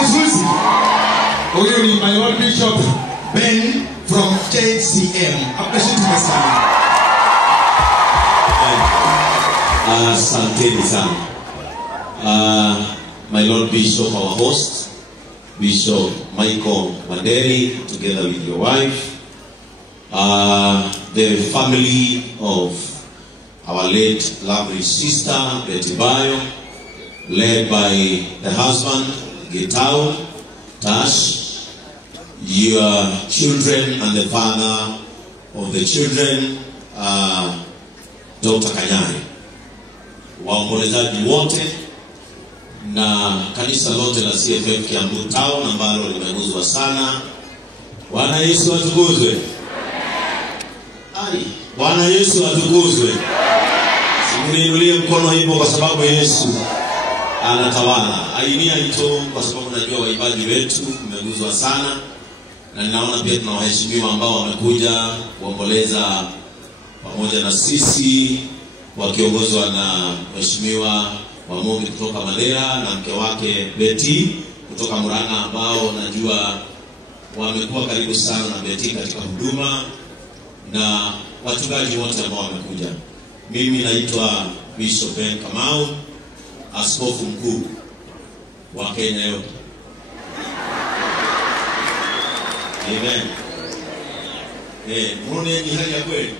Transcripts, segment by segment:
Kizuzi. Huyu ni my Lord Bishop Ben from JCM. Appreciate sana. Asanteni sana. My Lord Bishop, our host, Bishop Michael Manderi, together with your wife, the family of our late lovely sister Betty Bayo, led by the husband Gitao Tash, your children and the father of the children, Dr. Kanyari, waombolezaji wote na kanisa lote la CFF Kiambu Town ambalo limeguzwa sana. Bwana Yesu atukuzwe. Ai, Bwana Yesu atukuzwe. Simuinulie mkono hivyo kwa sababu Yesu anatawala. Ainia ito kwa sababu najua waimbaji wetu mmeguzwa sana, na ninaona pia tuna waheshimiwa ambao wamekuja kuomboleza pamoja na sisi, wakiongozwa na mheshimiwa Wamongi kutoka Mandera na mke wake Betty kutoka Murang'a, ambao najua wamekuwa karibu sana na Betty katika huduma, na wachungaji wote ambao wamekuja. Mimi naitwa Bishop Ben Kamau, askofu mkuu wa Kenya yote. Amen. Mwone ni hali ya kweli.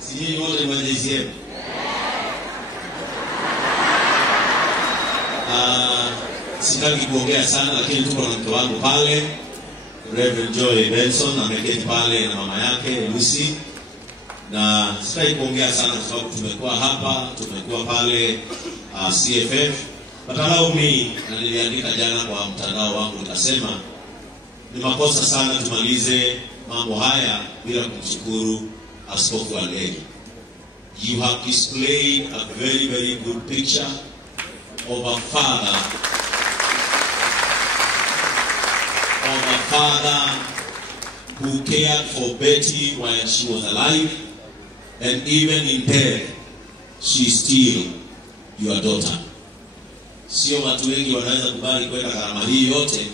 Sijui wote ni JCM. Sitaki kuongea sana, lakini tuko na mke wangu pale, Reverend Joy Benson, ameketi pale na mama yake Lucy, na sitaki kuongea sana kwa sababu tumekuwa hapa, tumekuwa pale CFF. But allow me, na niliandika jana kwa mtandao wangu, nikasema ni makosa sana tumalize mambo haya bila kumshukuru askofu wa Ndege. You have displayed a very, very good picture of a father, who cared for Betty while she was alive, and even in death, she is still your daughter. Sio watu wengi wanaweza kubali kwenda gharama hii yote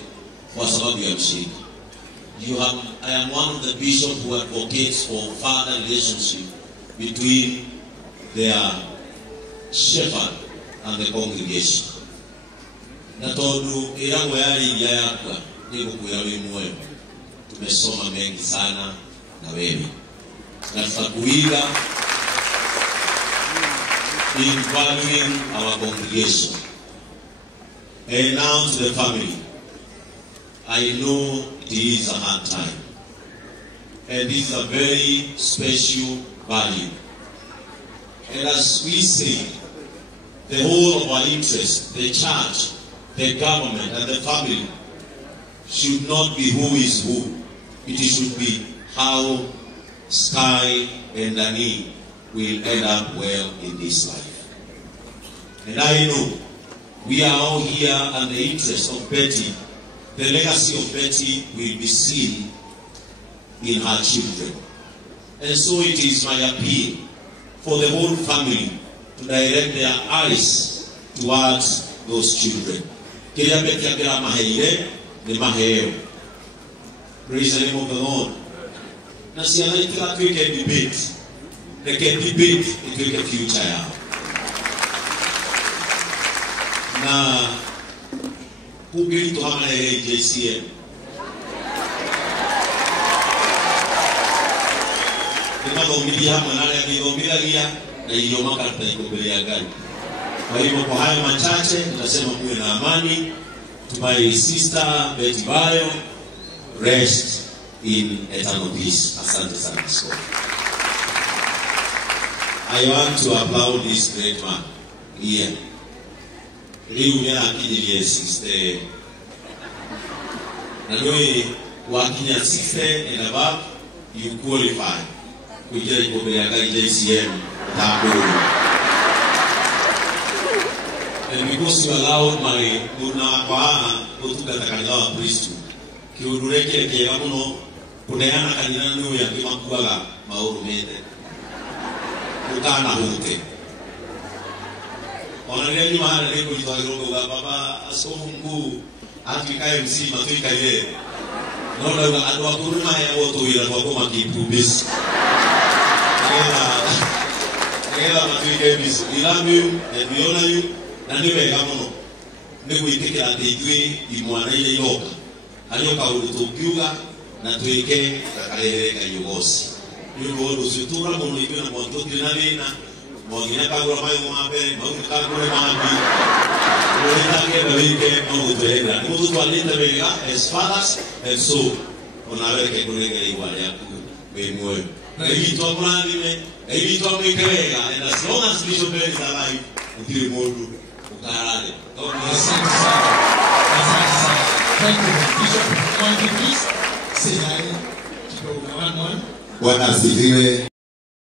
kwa sababu ya mshiriki. I am one of the bishops who advocates for father relationship between their shepherd and the congregation. Na todu irango yali yakwa niko kuyawe moyo. Tumesoma mengi sana na wewe. Na tutakuiga in valuing our congregation. And now to the family. I know it is a hard time, and this is a very special value. And as we say, the whole of our interest, the church, the government, and the family should not be who is who. It should be how Sky and Dani will end up well in this life. And I know we are all here, and the interest of Betty, the legacy of Betty will be seen in her children. And so it is my appeal for the whole family to direct their eyes towards those children. Praise the name of the Lord. Na siana itila tuweke debate. Neke debate ituweke future yao. Na kugiri to hamana JCM. Nima domilia manale domilia lia na iyoma karta ikobelia gani. Kwa hivyo kwa hayo machache tutasema kuwe na amani. To my sister Betty Bayo, rest in eternal peace. Asante sana. I want to applaud this great man here. Liunia akijili 60. Na noi wakinya 60 and above, you qualify. Kujia ikobea kari JCM Tamburu. And because you allowed my Muna Kwaha Kutuka Takanawa priesthood, Kiureke Kiamuno, Kuneana Kaninu Yakimakuala, Mauru Mede, Kutana Hute. Wanalia nyuma hana niko jitwagirongo ga baba askofu mkuu atikaye msima tuika ile. Naona uga adwa kuruma ya woto ila kwa koma kipubisi. Ela matuike bis ilamium ebiona yu na ndiwe gamono. Ndiko itekera teitwe imwana ile yoka. Aliyoka utukiuga na tuike kakaleleka yogosi. Yuko usitura mono ibina mwanto dinalina. Mwangia kagura mayo mabe, mwangia kagura mabe. Mwangia kagura mabe, mwangia kagura as fathers and so. Onawele ke kulega igual ya kuwe. Evito amandime, evito amikrega, and as long as Bishop Ben is alive, until modu ukarale. Thank you, Bishop. Please say hi to the one. Bwana asifiwe.